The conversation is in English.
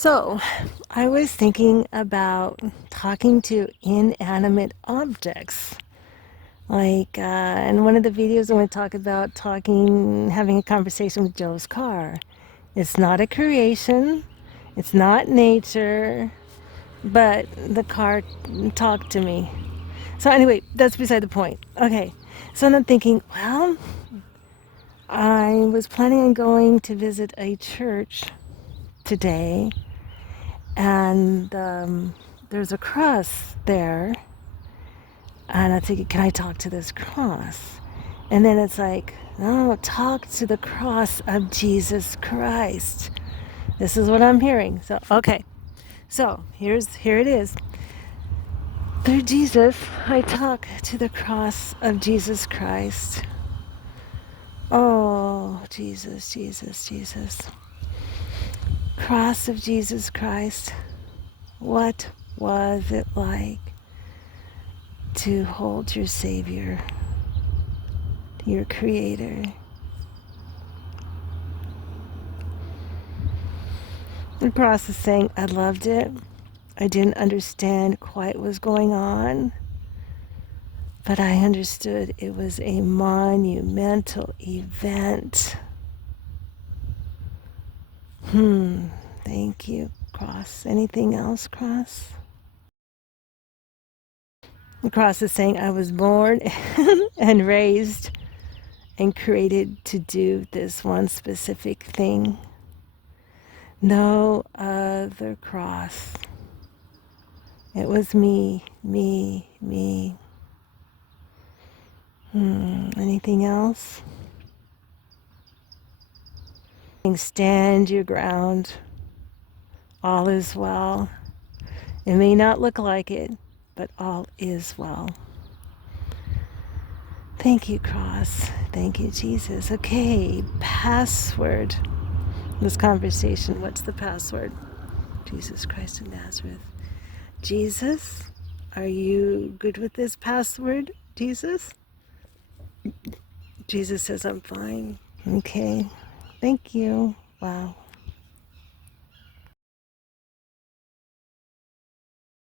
So, I was thinking about talking to inanimate objects. In one of the videos, I'm going to talk about having a conversation with Joe's car. It's not a creation, it's not nature, but the car talked to me. So, anyway, that's beside the point. Okay, so I'm thinking, well, I was planning on going to visit a church today, and there's a cross there, and I think, can I talk to this cross? And then it's like, no, talk to the cross of Jesus Christ. This is what I'm hearing. So okay, so here it is. Through Jesus, I talk to the cross of Jesus Christ. Oh, Jesus, Jesus, Jesus. Cross of Jesus Christ. What was it like to hold your Savior, your Creator? The cross is saying, I loved it. I didn't understand quite what was going on, but I understood it was a monumental event. Thank you, cross. Anything else, cross? The cross is saying, I was born and raised and created to do this one specific thing. No other cross. It was me, me, me. Anything else? Stand your ground. All is well. It may not look like it, but all is well. Thank you, cross. Thank you, Jesus. Okay, password. This conversation, what's the password? Jesus Christ of Nazareth. Jesus, are you good with this password, Jesus? Jesus says, I'm fine. Okay. Thank you. Wow.